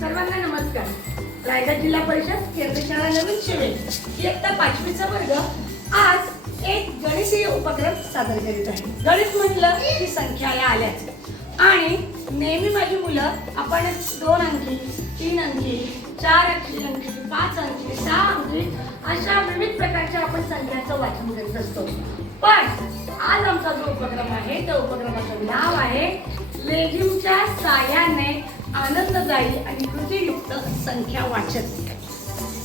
सर्वांना नमस्कार. रायगड जिल्हा परिषद केंद्रीय शाळा नवीन शिवेल इयत्ता 5वीचा वर्ग आज एक गणितीय उपक्रम सादर करीत आहे. गणित म्हटलं की संख्या या आल्याच आणि नेहमी माझी मुलं आपण 2 अंकी, 3 अंकी, 4 अंकी, 5 अंकी, 6 अंकी अशा विविध प्रकारच्या आपण संख्याचं वाचन करीत असतो. पण आज आमचा जो उपक्रम आहे त्या उपक्रमाचं नाव आहे लेझिमच्या साहाय्याने आनंददायी आणि कृतीयुक्त संख्या वाचन.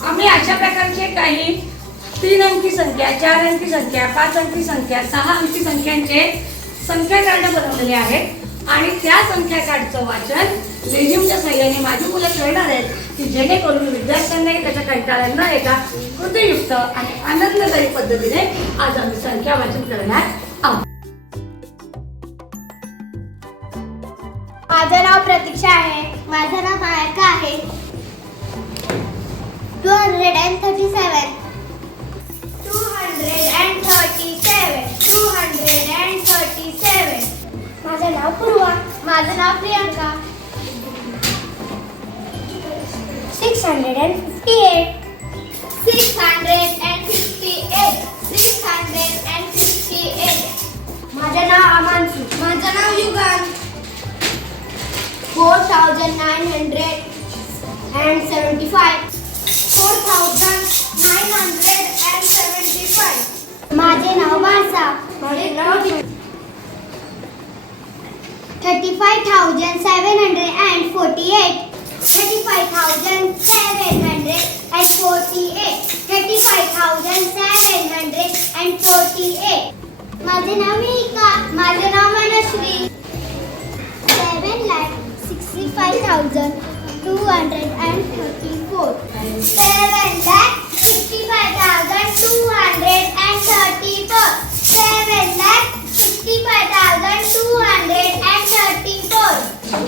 आम्ही अशा प्रकारचे काही 3 अंकी संख्या, 4 अंकी संख्या, 5 अंकी संख्या, 6 अंकी संख्यांचे संख्या कार्ड बनवलेले आहेत आणि त्या संख्या कार्डचं वाचन लेझिमच्या साहाय्याने माझी मुलं करणार आहेत की जेणेकरून विद्यार्थ्यांनाही त्याचा कंटाळा न येता कृतीयुक्त आणि आनंददायी पद्धतीने आज आम्ही संख्या वाचन करणार आहोत. माझं नाव प्रतीक्षा आहे. माझं नाव मायका आहे. 237 माझं नाव पूर्वा. माझं नाव प्रियंका. 658 माझं नाव अमांशु. माझं नाव युगान. 4975 4975 माझे नाव मानसा. माझे नाव 35,748 35,748 माझे नाव मिहिका. माझे नाव मनश्री. 7,65,234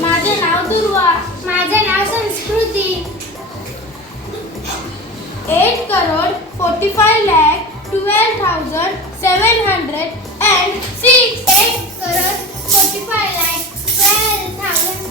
माझे नाव दुर्वा. माझे नाव संस्कृती. 8,45,12,706 8,45,12,706